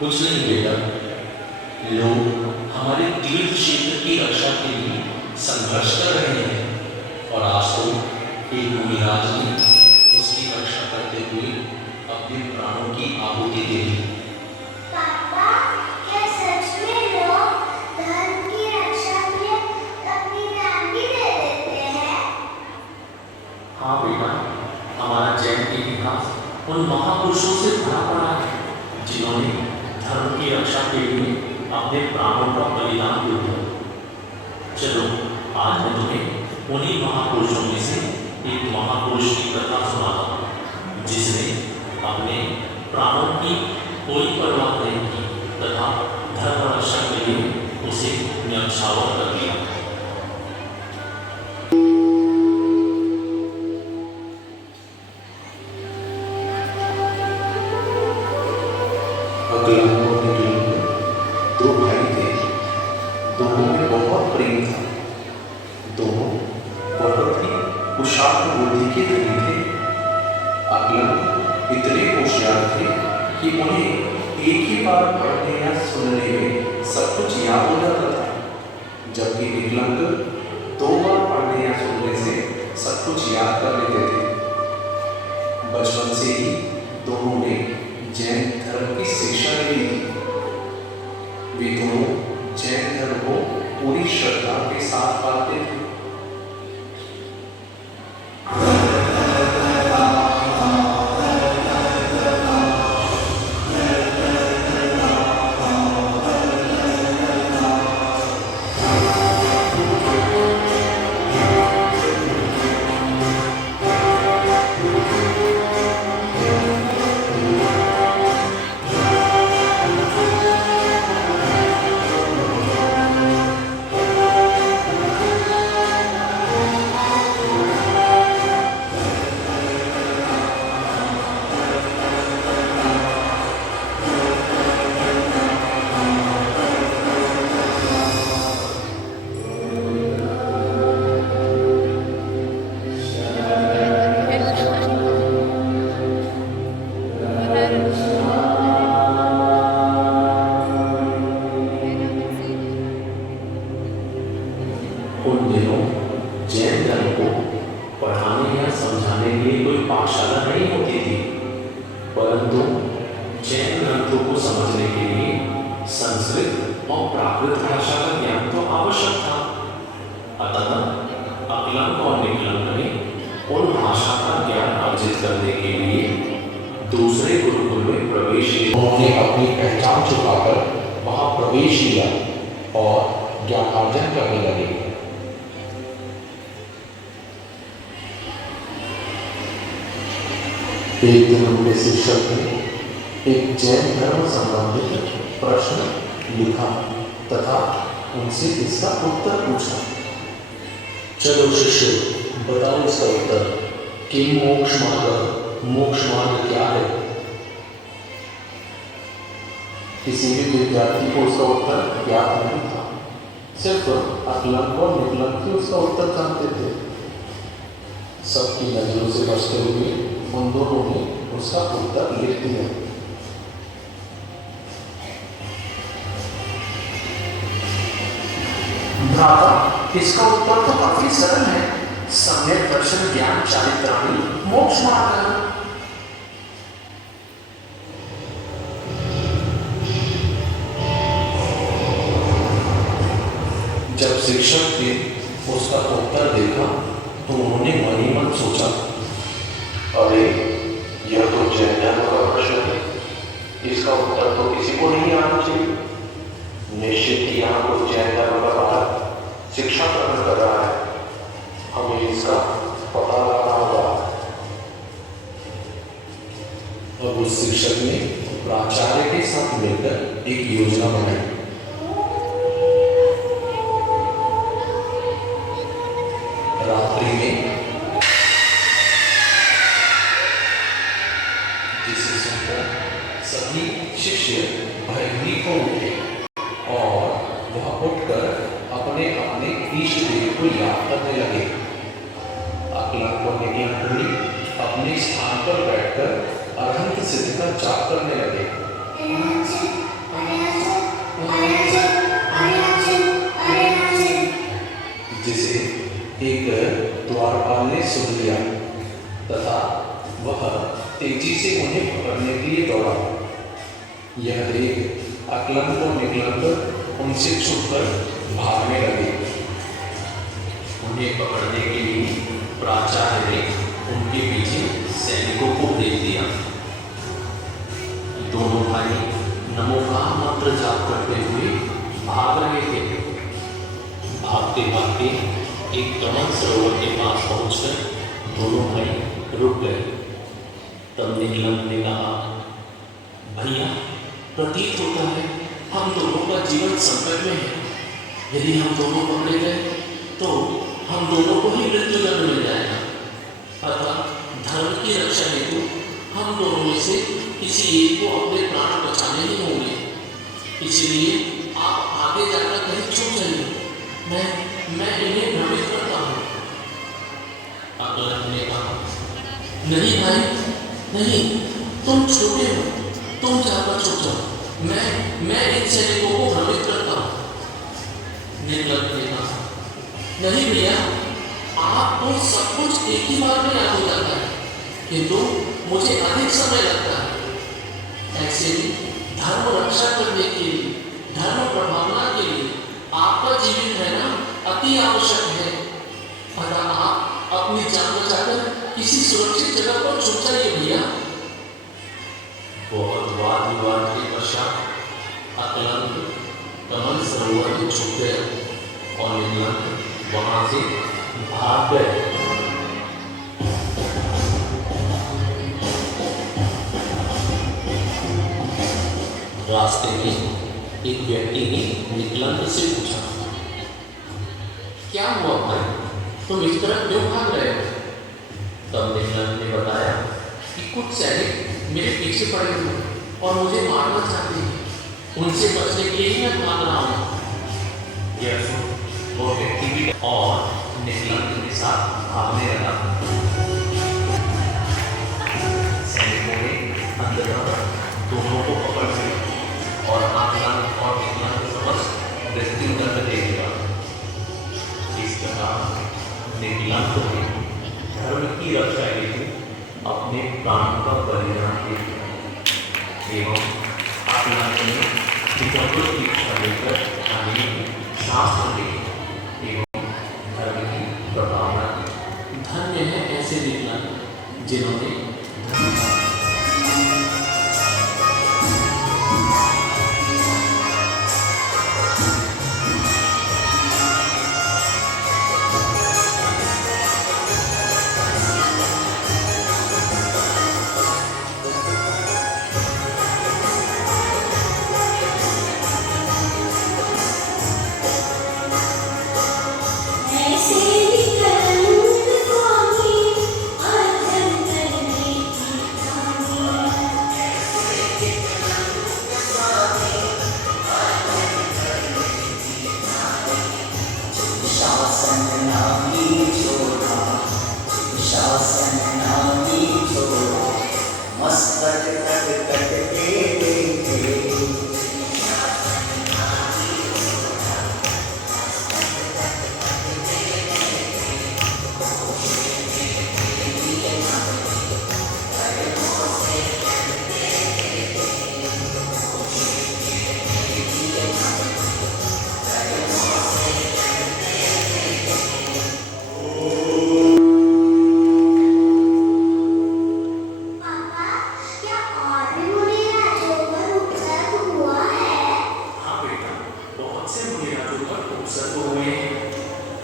कुछ नहीं बेटा, लोग हमारे तीर्थ क्षेत्र की रक्षा के लिए संघर्ष कर रहे हैं और आज तो एक मुनिराज ने उसकी रक्षा करते हुए अपने प्राणों की आहुति दे दी। पापा, क्या सच में लोग धर्म की रक्षा के लिए अपनी जान भी दे देते हैं? हाँ बेटा, हमारा जैन इतिहास उन महापुरुषों से भरा पड़ा है जिन्होंने धर्म की रक्षा के लिए अपने प्राणों का बलिदान दे दिया। चलो आज मैं तुम्हें उन्हीं महापुरुषों में से एक महापुरुष की कथा सुनाता हूँ जिसने अपने प्राणों की कोई परवाह नहीं की तथा धर्म रक्षा के लिए उसे न्यौछावर कर दिया। अकलंक और निकलंक दो भाई थे। दोनों में बहुत प्रेम था। दोनों बहुत ही कुशाग्र बुद्धि के धनी थे। अकलंक इतने होशियार थे कि उन्हें एक ही बार पढ़ने या सुनने में सब कुछ याद हो जाता था, जबकि निकलंक दो बार पढ़ने या सुनने से सब कुछ याद कर लेते थे। बचपन से ही दोनों ने जैन धर्म की शिक्षा ली थी। वे दोनों जैन धर्म को पूरी श्रद्धा के साथ पालते थे। उन दिनों जैन धर्म को पढ़ाने या समझाने के लिए कोई पाठशाला नहीं होती थी, परंतु जैन ग्रंथों को समझने के लिए संस्कृत और प्राकृत भाषा का ज्ञान तो आवश्यक था। अतः अकलंक और निकलंक ने उन भाषा का ज्ञान अर्जित करने के लिए दूसरे गुरुकुल में प्रवेश लिया। उन्होंने अपनी पहचान छुपाकर वहां प्रवेश लिया और ज्ञानार्जन करने लगे। एक दिन उनके शिक्षक ने एक जैन धर्म संबंधित प्रश्न लिखा तथा उनसे इसका उत्तर पूछा। चलो शिष्य, बताओ इसका उत्तर कि मोक्ष मार्ग क्या है? किसी भी विद्यार्थी को उसका उत्तर ज्ञात नहीं था। सिर्फ अकलंक और निकलंक ही उसका उत्तर जानते थे। सबकी नजरों से बचते हुए उन दोनों ने उसका उत्तर लिख दिया। भ्राता, इसका उत्तर तो काफी सरल है। सम्यक दर्शन ज्ञान चारित्राणी मोक्ष मार्ग है। जब शिक्षक ने उसका उत्तर देखा तो उन्होंने मन ही मन सोचा, अरे यह तो जैन धर्म का प्रश्न है, इसका उत्तर तो किसी को नहीं आना चाहिए। निश्चित ही यहाँ कोई जैन धर्म का बालक शिक्षा ग्रहण कर रहा है, हमें इसका पता लगाना होगा। अब उस शिक्षक ने प्राचार्य के साथ मिलकर एक योजना बनाई। रात्रि में जिसे सुनकर सभी शिष्य भयभीत हो उठे और वह उठकर अपने अपने इष्ट देव को याद करने लगे। अकलंक और निकलंक भी अपने स्थान पर बैठकर अरहंत सिद्ध का जाप करने लगे। तेजी से उन्हें पकड़ने के लिए दौड़ा। यह देख अकलंद और निकलंद उनसे छुपकर भागने लगे। उन्हें पकड़ने के लिए प्राचार्य ने उनके पीछे सैनिकों को भेज दिया। दोनों भाई नमोकार मंत्र जाप करते हुए भाग रहे थे। भागते भागते एक कमल सरोवर के पास पहुंचकर दोनों भाई रुक गए। तब निकलंद ने कहा, भैया, प्रतीत होता है हम दोनों का जीवन संकट में है। यदि हम दोनों पकड़े गए तो हम दोनों को ही मृत्युदंड मिल जाएगा। अतः धर्म की रक्षा हेतु हम दोनों में से किसी एक को अपने प्राण बचाने ही होंगे। इसलिए आप आगे जाकर कहीं छुप जाइए। मैं इन्हें भ्रमित करता हूँ। अकलंद ने कहा, नहीं भाई, नहीं, तुम छोटे हो, तुम जाकर छुप जाओ। मैं इन सैनिकों को भ्रमित करता हूँ। निकलंद ने कहा, नहीं भैया, आपको सब कुछ एक ही बार में याद हो जाता है, किंतु मुझे अधिक समय लगता है। ऐसे ही धर्म रक्षा करने के लिए, धर्म प्रभावना के लिए आपका जीवित रहना अति आवश्यक है। अतः आप अपनी जान बचाकर किसी सुरक्षित जगह पर छुप जाइए भैया। बहुत वाद विवाद के पश्चात अकलंद कमल सरोवर में छुप गया और निकलंद वहां से भाग गए। रास्ते में एक व्यक्ति ने निकलंद से पूछा, क्या हुआ भाई, तुम इस तरह क्यों भाग रहे हो? तब निकलंद ने बताया कि कुछ सैनिक मेरे पीछे पड़े हुए और मुझे मारना चाहते हैं। उनसे बचने के लिए ही मैं भाग रहा हूँ। यह सुन वो व्यक्ति भी और निकलंद के साथ भागने लगा। सैनिकों ने अंततः दोनों को पकड़ लिया और अकलंद और निकलंद समझ मृत्युदंड दे दिया। इस तरह निकलंद ने धर्म की रक्षा हेतु अपने प्राण का बलिदान दे दिया एवं अकलंद ने निकलंद की इच्छा लेकर अनेक शास्त्र लिखे एवं धर्म की प्रभावना की। धन्य है ऐसे निकलंद जिन्होंने धर्म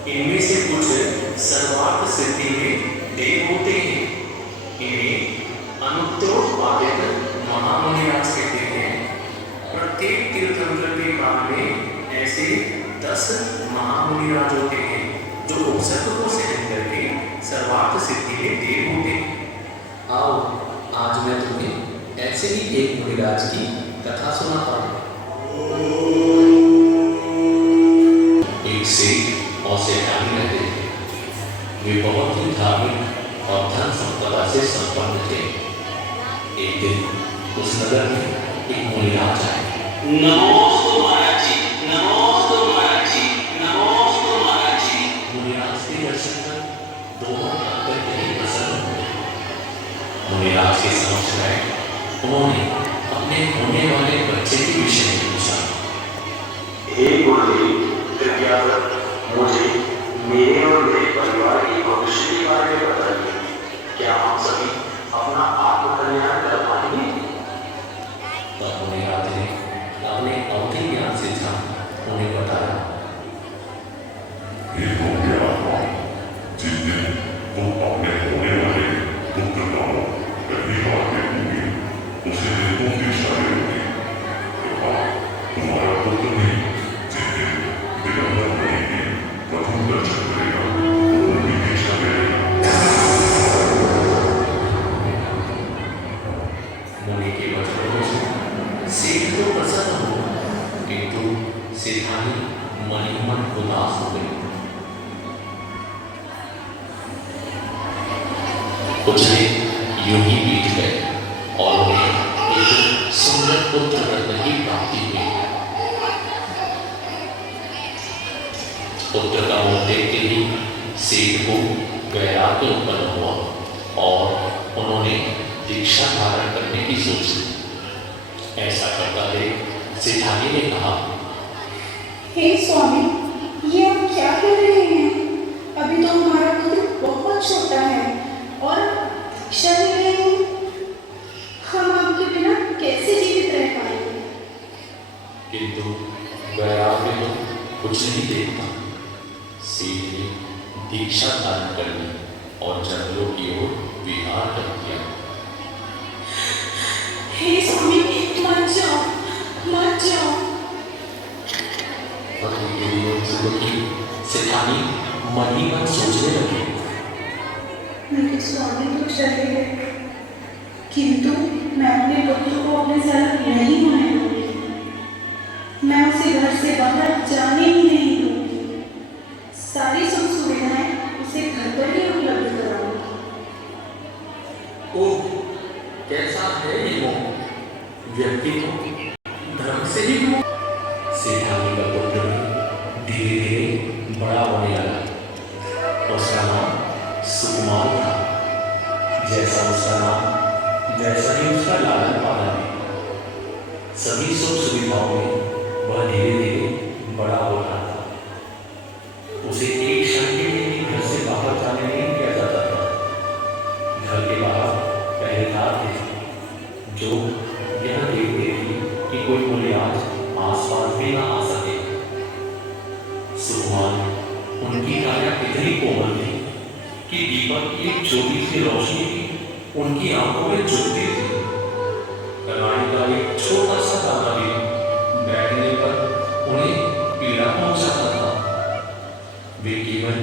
इनमें से कुछ सर्वार्थ सिद्धि में देव होते हैं। इन्हें अनुत्तरोत्पादित महामुनिराज कहते हैं। प्रत्येक तीर्थंकर के काल में ऐसे 10 महामुनिराज होते हैं जो उपसर्ग को सहन करके सर्वार्थ सिद्धि में देव होते हैं। आओ, आज मैं तुम्हें ऐसे ही एक मुनिराज की कथा सुनाता हूँ। एक सेठ और सेठानी रहते थे। वे बहुत ही धार्मिक और धन संपदा से संपन्न थे। एक दिन उस नगर में एक मुनिराज आए। नमोस्तु महाराज जी, नमोस्तु महाराज जी, नमोस्तु महाराज जी। मुनिराज के दर्शन कर दोनों अत्यंत ही प्रसन्न हुए। मुनिराज के समक्ष बैठ उन्होंने अपने होने वाले बच्चे के विषय में पूछा। हे गुरुदेव, कृपया कर मुझे मेरे और मेरे परिवार की भविष्य के बारे में बताइए। क्या हम सभी अपना आत्मकल्याण कर पाएंगे? तब मुनिराज ने अपने अवधि ज्ञान से उन्हें बताया। जिस दिन तुम अपने होने वाले पुत्र का पहली बार देखोगे, उसी दिन तुम दीक्षा लेोगे। तुम्हारा पुत्र नहीं, जिस दिन दिगंबर मुनि के प्रथम दर्शन करेगा, वो भी दीक्षा लेगा। मुनि के वचनों से सेठ तो प्रसन्न हुआ, किंतु सेठानी मन ही मन उदास हो गई। कुछ दिन यूं ही बीत गए और उन्हें एक सुंदर पुत्र रत्न की प्राप्ति हुई। पुत्र का मुंह देखते ही सेठ को वैराग्य उत्पन्न हुआ और उन्होंने दीक्षा धारण करने की सोची। ऐसा करता देख सेठानी ने कहा, हे स्वामी, ये आप क्या कर रहे हैं? अभी तो हमारा पुत्र बहुत छोटा है और दीक्षा ले रहे हैं। हम आपके बिना कैसे जीवित रह पाएंगे? किंतु वैराग्य तो कुछ नहीं देखता। सेठ ने दीक्षा धारण कर ली और जंगलों की ओर विहार कर दिया। हे स्वामी, मत जाओ, मत जाओ। सेठानी मन ही मन सोचने लगी। मेरे स्वामी तो चले गए, किंतु मैं अपने पुत्र को अपने साथ नहीं होने दूंगी। मैं उसे घर से बाहर जाने ही नहीं दूंगी। सारी सुख सुविधाएं उसे घर पर ही उपलब्ध कराऊंगी। ओह, कैसा है ये मोह! व्यक्ति को धर्म से ही मोह। सेठानी का पुत्र धीरे धीरे बड़ा होने लगा। उसका नाम सुकुमार था। जैसा उसका नाम वैसा ही उसका लालन पालन भी। सभी सुख सुविधाओं में वह धीरे धीरे बड़ा हो रहा था। उसे एक क्षण के लिए भी घर से बाहर जाने नहीं दिया जाता था। घर के बाहर पहरेदार थे जो यह देखते थे कि कोई मुनिराज आसपास भी ना आ सके। सुकुमार उनकी काया इतनी कोमल थी कि दीपक की एक छोटी सी रोशनी भी उनकी आंखों में चुभती थी। कलाई का एक छोटा सा दाना भी बैठने पर उन्हें पीड़ा पहुंचाता था। वे केवल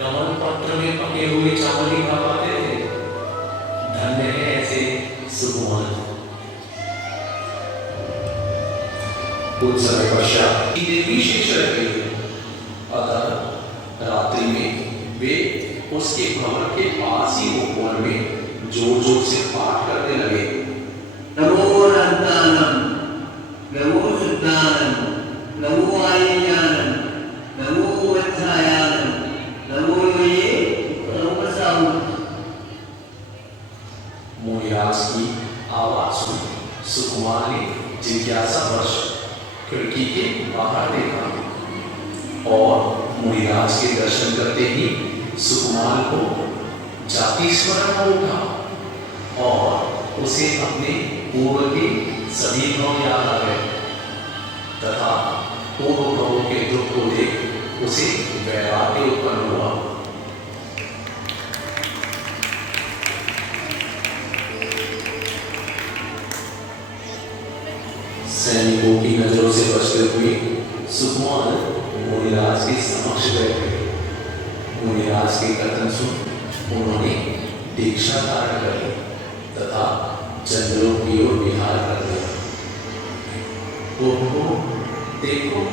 कमल पत्र में पके हुए चावल ही खा पाते थे। धन्य है ऐसे सुकुमार। कुछ समय पश्चात देवी शेष रह गई। अतः रात्रि में वे उसके भवन के पास ही उपवन में जोर जोर से पाठ करने लगे। नमो अनंतानम, नमो शुद्धानम, नमो आयज्ञानम, नमो वत्सायानम, नमो ये सर्वसाहु। मुनिराज की आवाज सुनी सुकुमार ने जिज्ञासावश खिड़की के बाहर देखा और मुनिराज के दर्शन करते ही सुकुमार को जाति स्मरण हो उठा और उसे अपने पूर्व के सभी भाव याद आ गए तथा पूर्व भावों के दुख को देख उसे वैराग्य उत्पन्न हुआ। सैनिकों की नजरों से बचते हुए सुकुमार मुनिराज के समक्ष बैठे। मुनिराज के कथन सुन उन्होंने दीक्षा धारण कर ली तथा जंगलों की ओर विहार कर दिया। ओहो, देखो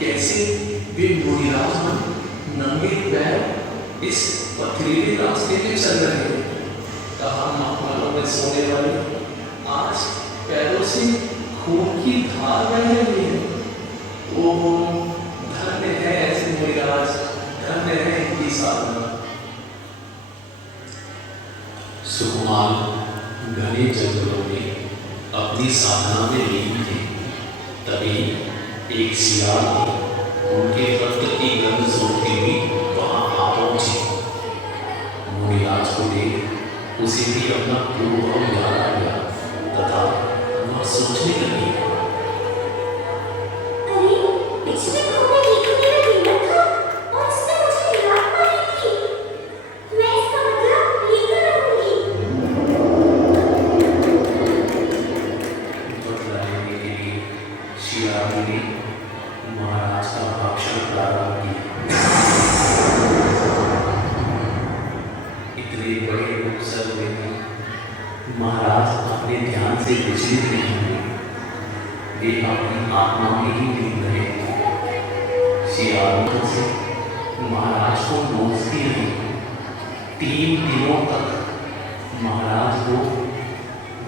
कैसे वे मुनिराज नंगे पैर इस पथरीले रास्ते में चल रहे हैं। कहाँ मकानों में सोने वाले आज पैरों से खून की धार बह रही है। ओहो, धन्य है ऐसे मुनिराज, धन्य है इनकी साधना। सुकुमार घने जंगलों में अपनी साधना में लीन थे। तभी एक सियार उनके रक्त की गंध सूंघती हुई वहां आ पहुंची। मुनिराज को देख उसे भी अपना पूर्व याद आ गया तथा वह सोचने लगी, अरे पिछले घूमने देखो मेरा जीवन था और उसने मुझे निराश मारी थी। मैं इसका बदला लेकर रहूंगी। बदला लेने के लिए शियारी ने महाराज का भक्षण प्रारंभ किया। इतने बड़े अवसर में महाराज अपने ध्यान से विचलित नहीं हुए, वे अपनी आत्मा में ही लीन रहे। शियारों से महाराज को नोचती रही। 3 दिनों तक महाराज को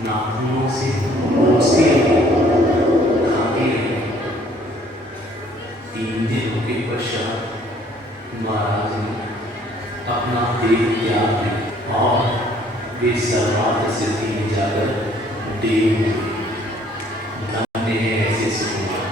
नाखूनों से नोचती रही, खाती रही। 3 दिनों के पश्चात महाराज ने अपना देह त्याग दिया और वे सर्वार्थ सिद्धि में जाकर देव हुए। धन्य है ऐसे सुकुमार।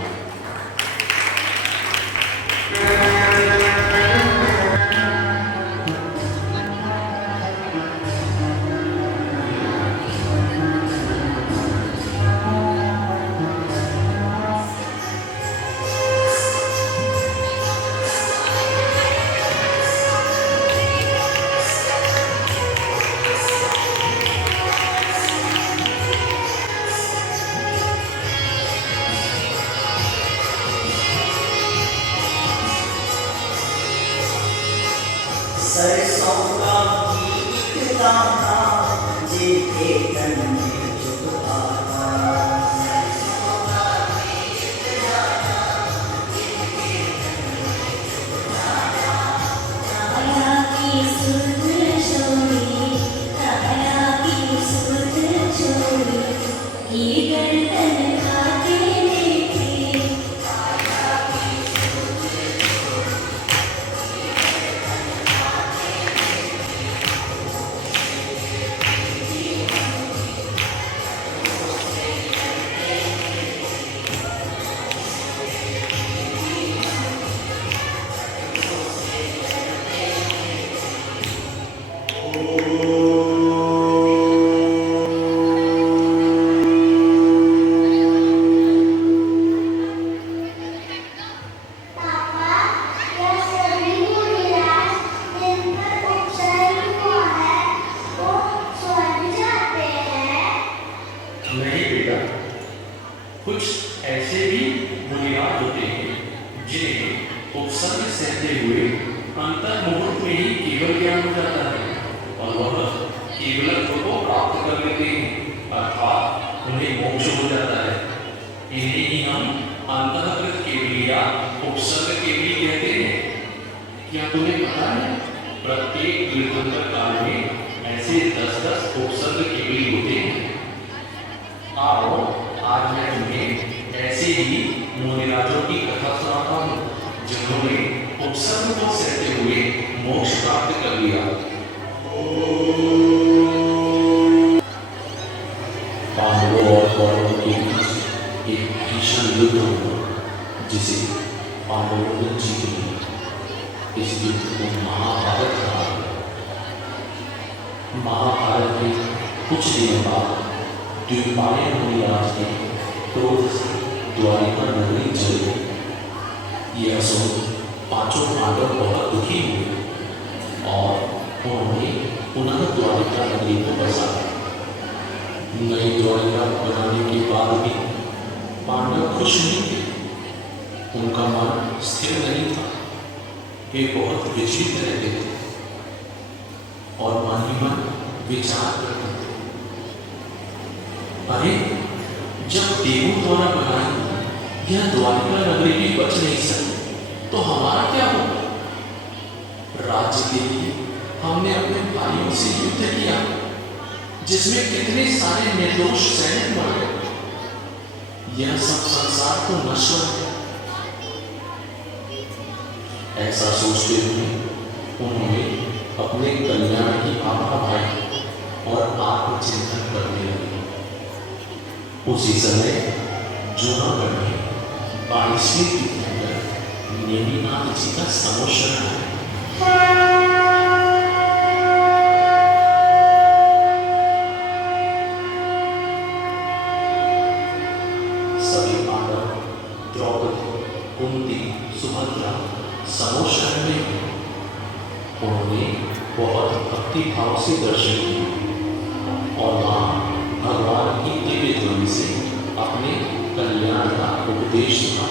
सरसों का गीत गाता जिनके तन में जुग आता। काया की सुध छोड़ी, काया की सुध छोड़ी, ये गर्दन खाते देखे। पापा, यह सभी मुनिराज जिन पर उपसर्ग हुआ है, वो स्वर्ग जाते हैं। नहीं बेटा, कुछ ऐसे भी मुनिराज होते हैं जिन्हें उपसर्ग सहते हुए अंतर मुहूर्त में ही केवल ज्ञान हो जाता है और वह केवलत्व को प्राप्त कर लेते हैं, अर्थात उन्हें मोक्ष हो जाता है। इन्हें ही हम अंतःकृत केवली या उपसर्ग केवली कहते हैं। क्या तुम्हें पता है, प्रत्येक तीर्थंकर काल में ऐसे 10-10 उपसर्ग केवली होते हैं। आओ आज मैं तुम्हें ऐसे ही मुनिराजों की कथा सुनाता हूँ जिन्होंने उपसर्ग को सहते हुए मोक्ष प्राप्त कर लिया। पांडवों और कौरवों के बीच एक भीषण युद्ध हुआ जिसे पांडवों ने जीत लिया। इस युद्ध को महाभारत कहा गया। महाभारत में कुछ दिनों बाद द्विपायन मुनिराज के क्रोध से द्वारिका नगरी जल गई। यह सुन 5 पांडव बहुत दुखी हुए और उन्होंने पुनः द्वारिका नगरी को बसाया। नई द्वारिका बनाने के बाद भी पांडव खुश नहीं थे। उनका मन स्थिर नहीं था। वे बहुत विचलित रहते थे और मन ही मन विचार करते थे, अरे जब देवों द्वारा बनाई यह द्वारिका नगरी भी बच नहीं सकती तो हमारा क्या होगा? राज्य के लिए हमने अपने भाइयों से युद्ध किया जिसमें कितने सारे निर्दोष सैनिक मर गए। यह सब संसार तो नश्वर है। ऐसा सोचते हुए उन्होंने अपने कल्याण की आभा भाई और आत्मचिंतन करने लगी। उसी समय जूनागढ़ में 22वीं तीर्थंकर नेमिनाथ जी का समोशरण है। सभी पांडव, द्रौपदी, कुंती, सुभद्रा समोशरण में हैं। उन्होंने बहुत भक्ति भाव से दर्शन किए और वहाँ भगवान की दिव्य ध्वनि से अपने कल्याण का उपदेश सुना।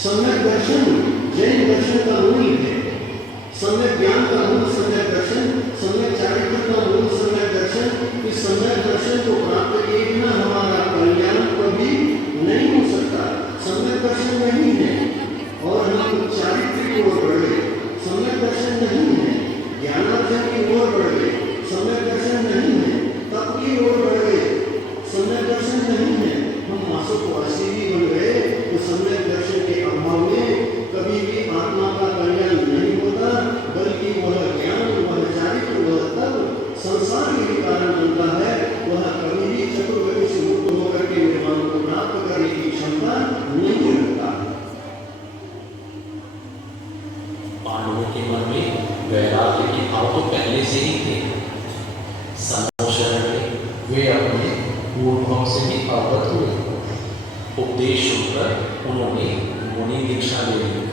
सम्यक दर्शन जैन दर्शन का मूल है। सम्यक ज्ञान का मूल सम्यक दर्शन, सम्यक चारित्र का मूल सम्यक दर्शन। इस सम्यक दर्शन को प्राप्त किए बिना हमारा कल्याण कभी नहीं हो सकता। सम्यक दर्शन नहीं है और हम चारित्र की ओर बढ़ गए। सम्यक दर्शन नहीं है, ज्ञानार्जन की ओर बढ़ गए। सम्यक दर्शन नहीं है, तप की ओर बढ़ गए। सम्यक दर्शन नहीं है, हम मासोपवासी भी बन गए। तो सम्यक दर्शन के अभाव में कभी भी आत्मा का कल्याण नहीं होता, बल्कि वह ज्ञान, वह चारित्र, वह तप संसार के लिए कारण बनता है। वह कभी भी चतुर्गति से मुक्त होकर के निर्वाण को प्राप्त करने की क्षमता नहीं रखता। पांडवों के मन में वैराग्य के भाव तो पहले से ही थे। समोशरण में वे अपने पूर्वों से ही अवगत हुए। उपदेश सुनकर उन्होंने मुनि दीक्षा ले ली।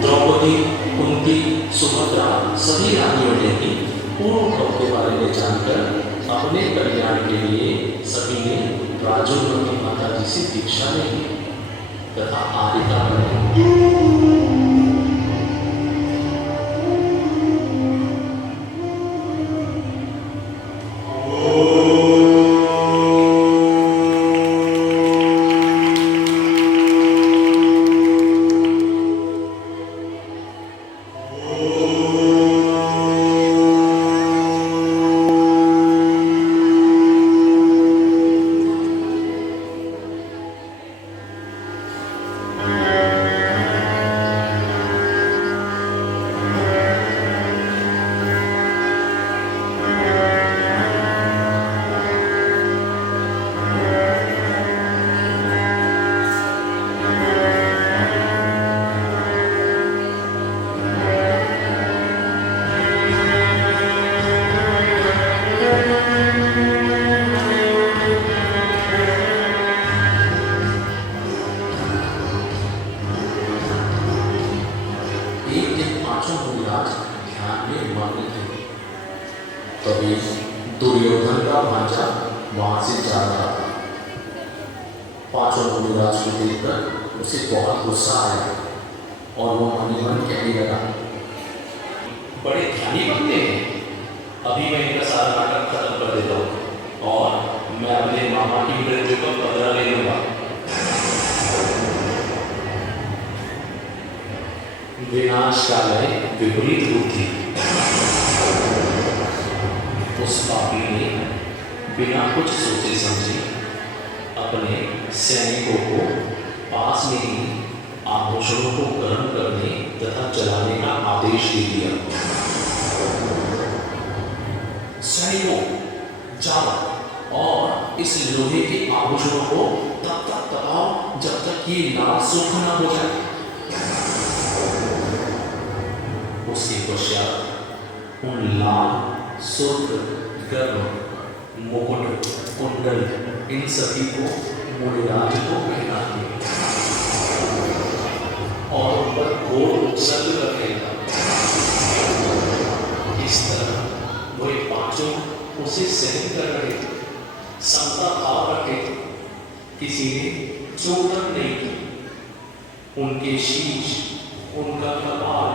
द्रौपदी, कुंती, सुभद्रा सभी रानियों ने भी पूर्व भाव के बारे में जानकर अपने कल्याण के लिए सभी ने राजोन्नति माता जी से दीक्षा ले ली तथा आदि कारण तभी दुर्योधन का भांजा वहां से जा रहा था। पांचों मुनिराज को देखकर उसे बहुत गुस्सा आया और वो मन ही मन कहने लगा, बड़े ध्यानी बनते हैं, अभी मैं इनका सारा नाटक खत्म कर देता हूँ और मैं अपने मामा की मृत्यु का बदला ले लूंगा। विनाश काले विपरीत बुद्धि। उस पापी ने बिना कुछ सोचे समझे अपने सैनिकों को पास में ही आभूषणों को गर्म करने तथा जलाने का आदेश दे दिया। सैनिकों, जाओ और इस लोहे के आभूषणों को तब तक दबाओ जब तक ये लाल सूख न हो जाए। उसके पश्चात उन लाल सुर्ख, गर्म, मुकुट, कुंडल इन सभी को मुनिराज को पहना दिया और उन पर घोर उत्सर्ग कर देगा। इस तरह वे पांचों उसे सहन कर रहे थे, समता भाव रखे थे, किसी ने चोट नहीं की। उनके शीश, उनका कपाल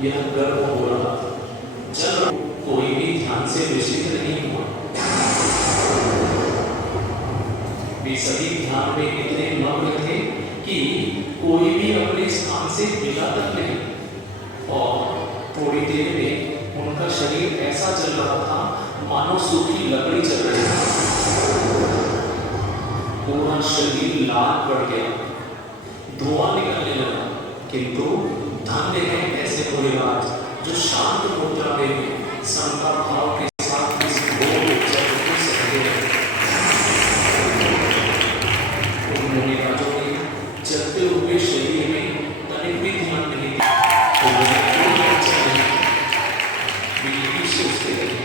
यह गर्व हो रहा था। जब कोई भी ध्यान से विचलित नहीं हुआ। वे सभी ध्यान में इतने मग्न थे कि कोई भी अपने स्थान से हिला तक नहीं। और थोड़ी देर में उनका शरीर ऐसा जल रहा था मानो सूखी लकड़ी जल रही थी। पूरा शरीर लाल पड़ गया, धुआं निकलने लगा। किंतु धन्य है ऐसे परिवार जो शांत मुद्रा में समता भाव के साथ इस घोर जग को सहते हैं। उन्होंने राजों के चलते हुए शरीर में तनिक भी ध्यान नहीं दिया। उन्होंने कोई अच्छा नहीं, वे यही सोचते रहे,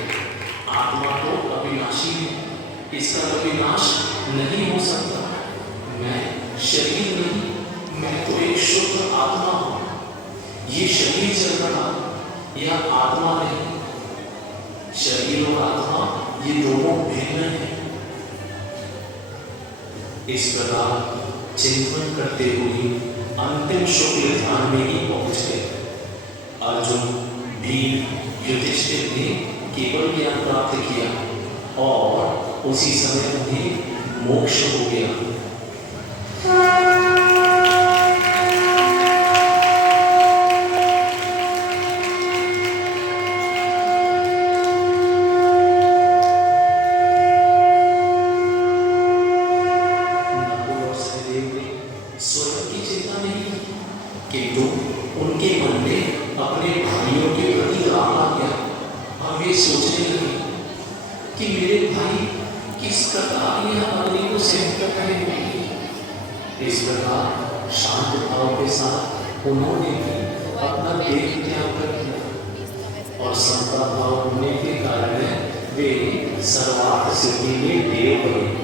आत्मा तो अविनाशी है, इसका कभी नाश नहीं हो सकता। मैं शरीर नहीं, मैं तो एक शुद्ध आत्मा हूं। ये शरीर चल रहा, यह आत्मा नहीं। शरीर और आत्मा ये दोनों भिन्न हैं। इस प्रकार चिंतन करते हुए अंतिम शुक्ल ध्यान में ही पहुंच गए। अर्जुन, भीम, युधिष्ठिर ने केवल ज्ञान प्राप्त किया और उसी समय उन्हें मोक्ष हो गया। स्वयं की चिंता नहीं की, किंतु उनके मन में अपने भाइयों के प्रति राग आ गया। और वे सोचने लगे कि मेरे भाई किस प्रकार यह अग्नि को सहन कर रहे होंगे। इस प्रकार शांत भाव के साथ उन्होंने भी अपना देह त्याग कर दिया और समता भाव होने के कारण वे सर्वार्थ सिद्धि में देव बने।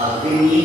अग्नि